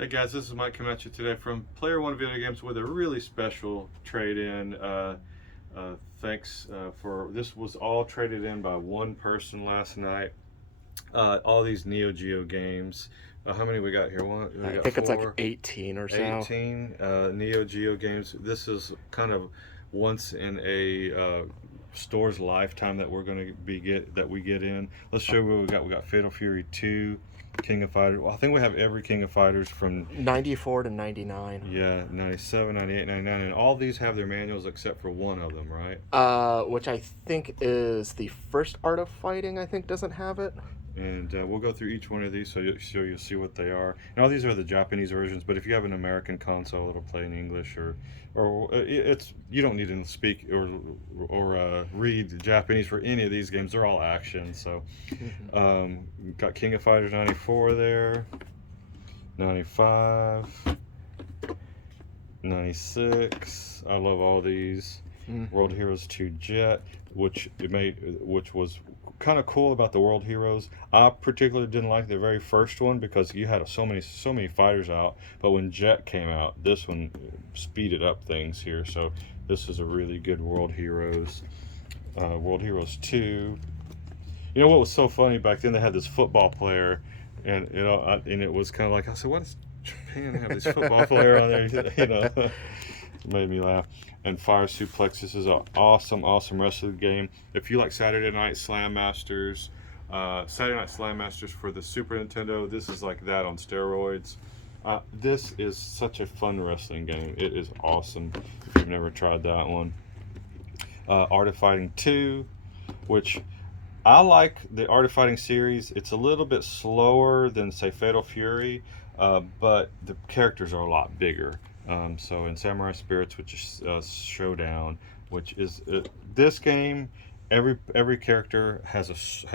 Hey guys, this is Mike coming at you today from Player One Video Games with a really special trade-in. Thanks for this was all traded in by one person last night. All these Neo Geo games. How many we got here? We I got think it's like four. 18 or so. 18 Neo Geo games. This is kind of once in a store's lifetime that we're going to we get in. Let's show you what we got. We got Fatal Fury 2, King of Fighters. Well, I think we have every King of Fighters from 94 to 99. 97, 98, 99, and all these have their manuals except for one of them, right? Which I think is the first Art of Fighting, I think doesn't have it. And we'll go through each one of these so you'll see what they are. And all these are the Japanese versions, but if you have an American console, it'll play in English or it's you don't need to speak or read Japanese for any of these games. They're all action. So got King of Fighters 94 there, 95, 96. I love all these. World Heroes 2 Jet, which was kind of cool about the World Heroes. I particularly didn't like the very first one because you had so many fighters out, but when Jet came out, this one speeded up things here. So this is a really good World Heroes. World Heroes 2. You know what was so funny back then? They had this football player, and and it was kind of like, I said, what does Japan have this football player on there? It made me laugh. And Fire Suplex. This is an awesome wrestling game. If you like Saturday Night Slam Masters for the Super Nintendo, this is like that on steroids. This is such a fun wrestling game. It is awesome if you've never tried that one. Art of Fighting 2, which I like the Art of Fighting series. It's a little bit slower than, say, Fatal Fury, but the characters are a lot bigger. So in Samurai Spirits, which is Showdown, which is this game, every character has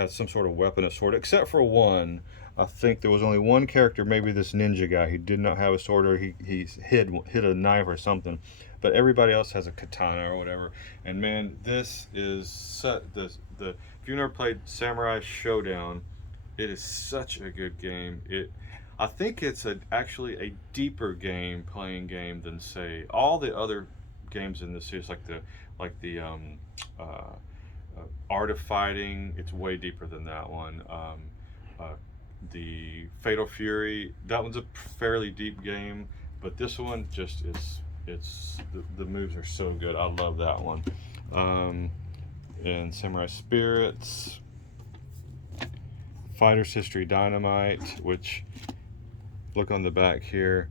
some sort of weapon, a sword, except for one. I think there was only one character, maybe this ninja guy, who did not have a sword, or he hid a knife or something. But everybody else has a katana or whatever. And man, this is if you've never played Samurai Showdown, it is such a good game. I think it's actually a deeper playing game than, say, all the other games in this series, like the Art of Fighting. It's way deeper than that one. The Fatal Fury, that one's a fairly deep game, but this one just is. The moves are so good. I love that one. And Samurai Spirits, Fighters History Dynamite, which, look on the back here.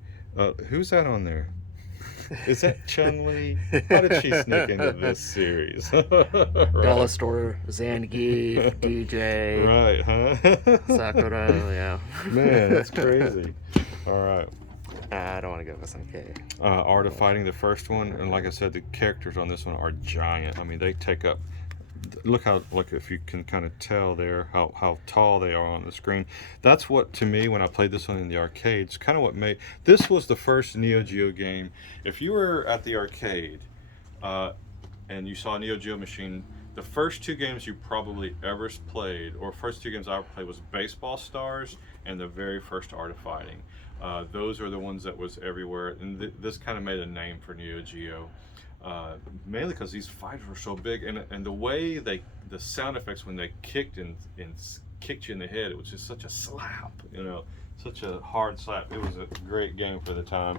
Who's that on there? Is that Chun-Li? How did she sneak into this series? Right. Dollar Store, Zangief, DJ. Right, huh? Sakura, yeah. Man, that's crazy. All right. I don't want to go with SNK. Art of Fighting, the first one. And like I said, the characters on this one are giant. I mean, they take up... Look if you can kind of tell there how tall they are on the screen. That's what, to me, when I played this one in the arcades, kind of what made this was the first Neo Geo game. If you were at the arcade and you saw a Neo Geo machine, the first two games you probably ever played, or first two games I ever played, was Baseball Stars and the very first Art of Fighting. Those are the ones that was everywhere, and this kind of made a name for Neo Geo. Mainly because these fighters were so big, and the way the sound effects when they kicked and kicked you in the head, it was just such a slap, such a hard slap. It was a great game for the time.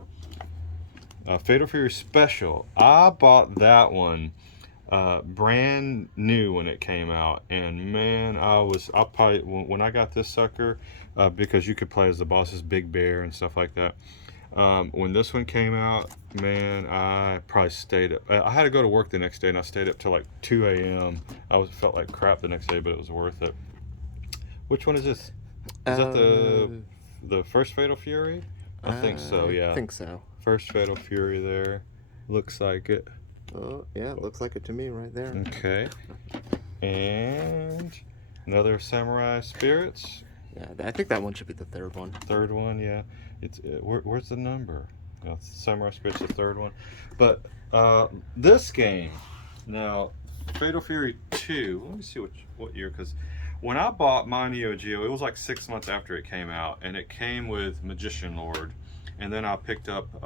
Fatal Fury Special, I bought that one brand new when it came out, and man, I probably, when I got this sucker, because you could play as the boss's Big Bear and stuff like that. When this one came out, man, I probably stayed up. I had to go to work the next day, and I stayed up till like 2 a.m. Felt like crap the next day, but it was worth it. Which one is this? Is that the first Fatal Fury? I think so, yeah. I think so. First Fatal Fury there. Looks like it. Oh, yeah, it looks like it to me right there. Okay. And another Samurai Spirits. Yeah, I think that one should be the third one. Third one, yeah. Where's the number? Samurai Spirits, the third one. But this game, now, Fatal Fury 2. Let me see what year, because when I bought my Neo Geo, it was like 6 months after it came out, and it came with Magician Lord, and then I picked up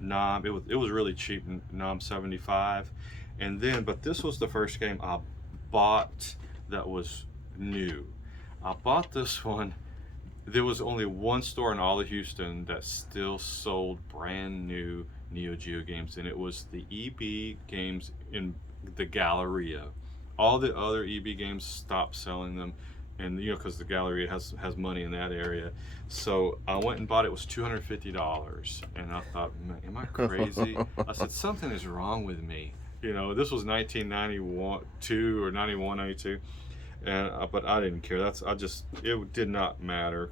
Nom. It was really cheap, Nom 75, and then but this was the first game I bought that was new. I bought this one. There was only one store in all of Houston that still sold brand new Neo Geo games, and it was the EB games in the Galleria. All the other EB games stopped selling them, and because the Galleria has money in that area. So I went and bought it. It was $250, and I thought, man, am I crazy? I said, something is wrong with me. This was 1992 or 91, 92. But I didn't care. It did not matter.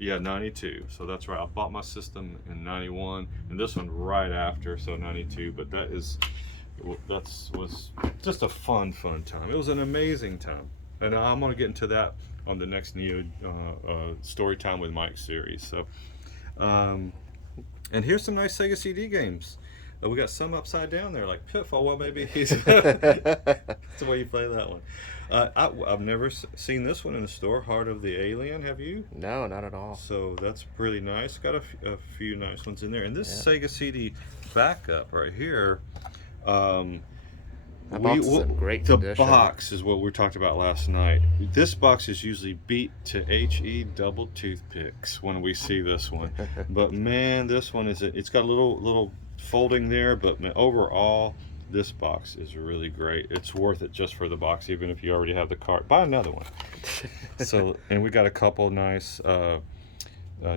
92. So that's right. I bought my system in 91, and this one right after, so 92. But was just a fun time. It was an amazing time, and I'm gonna get into that on the next Neo Story Time with Mike series. So, and here's some nice Sega CD games. We got some upside down there, like Pitfall. Well, maybe that's the way you play that one. I've never seen this one in the store. Heart of the Alien. Have you? No, not at all. So that's really nice. Got a few nice ones in there. And this Sega CD backup right here. That box is in great condition. The box is what we talked about last night. This box is usually beat to HE double toothpicks when we see this one. But man, this one it's got a little folding there, but man, overall this box is really great. It's worth it just for the box, even if you already have the cart. Buy another one. So, and we got a couple nice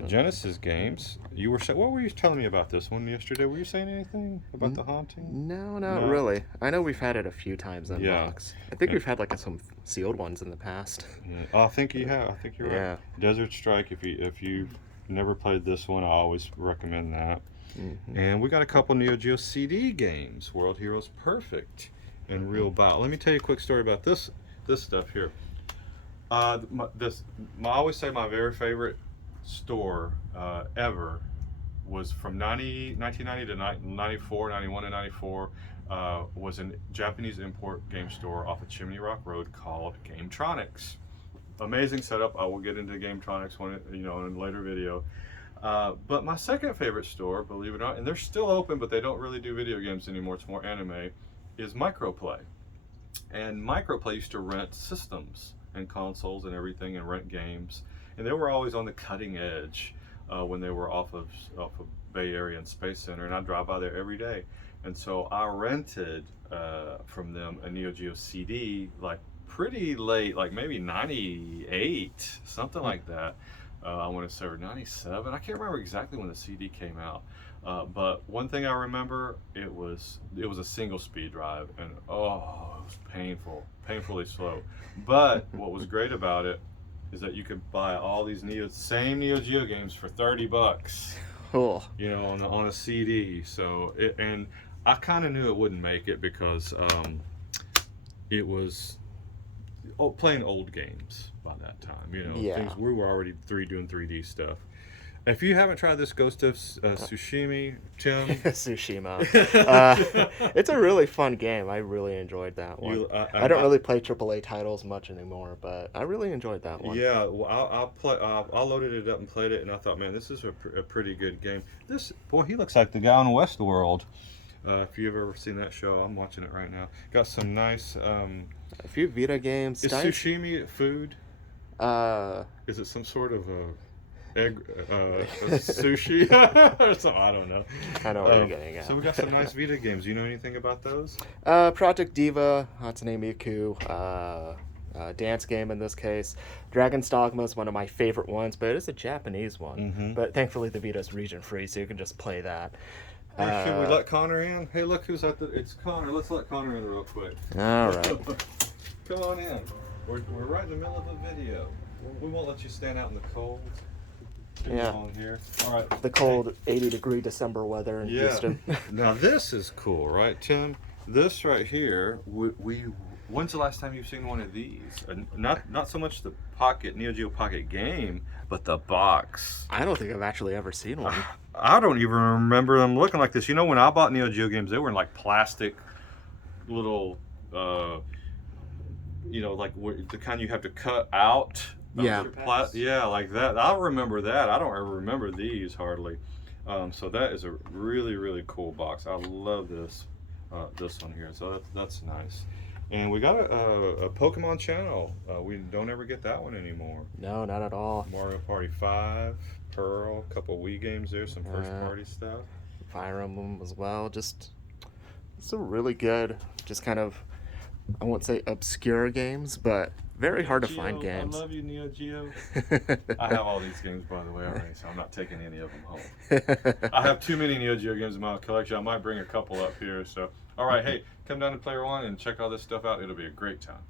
Genesis games. What were you telling me about this one yesterday? Were you saying anything about the haunting? No, not really. I know we've had it a few times in box. I think we've had like some sealed ones in the past. Yeah. I think you have. I think you're right. Desert Strike. If you've never played this one, I always recommend that. Mm-hmm. And we got a couple Neo Geo CD games. World Heroes Perfect and Real Battle. Let me tell you a quick story about this stuff here. I always say my very favorite store ever was from 1990 to 94, 91 and 94, was a Japanese import game store off of Chimney Rock Road called Gametronics. Amazing setup. I will get into Gametronics in a later video. But my second favorite store, believe it or not, and they're still open, but they don't really do video games anymore, it's more anime, is Microplay. And Microplay used to rent systems and consoles and everything and rent games. And they were always on the cutting edge when they were off of Bay Area and Space Center, and I drive by there every day. And so I rented from them a Neo Geo CD like pretty late, like maybe 98, something like that. I want to say 97. I can't remember exactly when the CD came out. But one thing I remember, it was a single speed drive, and it was painfully slow. But what was great about it is that you could buy all these same Neo Geo games for $30. Cool. On a CD. So and I kind of knew it wouldn't make it because it was playing old games by that time. Things we were already doing 3D stuff. If you haven't tried this Ghost of Tsushima, Tim. Tsushima. It's a really fun game. I really enjoyed that one. I don't really play AAA titles much anymore, but I really enjoyed that one. Yeah, well, I loaded it up and played it, and I thought, man, this is a pretty good game. He looks like the guy on Westworld. If you've ever seen that show, I'm watching it right now. Got some nice... a few Vita games. Is sushi food? Is it some sort of sushi? So, I don't know. I know where you're getting at. So we got some nice Vita games. You know anything about those? Project Diva, Hatsune Miku, dance game in this case. Dragon's Dogma is one of my favorite ones, but it is a Japanese one. Mm-hmm. But thankfully the Vita is region free, so you can just play that. Hey, should we let Connor in? Hey, look who's it's Connor. Let's let Connor in real quick. All right. Come on in. We're right in the middle of a video. We won't let you stand out in the cold. On here. All right. The cold 80-degree December weather in Houston. Now this is cool, right, Tim? This right here, when's the last time you've seen one of these? Not so much the Neo Geo Pocket game, but the box. I don't think I've actually ever seen one. I don't even remember them looking like this. When I bought Neo Geo games, they were in like plastic little like the kind you have to cut out. Yeah. Yeah, like that. I remember that. I don't ever remember these hardly. So that is a really, really cool box. I love this one here. So that's nice. And we got a Pokemon channel. We don't ever get that one anymore. No, not at all. Mario Party 5, Pearl, a couple Wii games there, some first party stuff. Fire Emblem as well. Just some really good, just kind of, I won't say obscure games, but very hard to find games. I love you, Neo Geo. I have all these games, by the way, already, so I'm not taking any of them home. I have too many Neo Geo games in my collection. I might bring a couple up here. So, all right, hey, come down to Player One and check all this stuff out. It'll be a great time.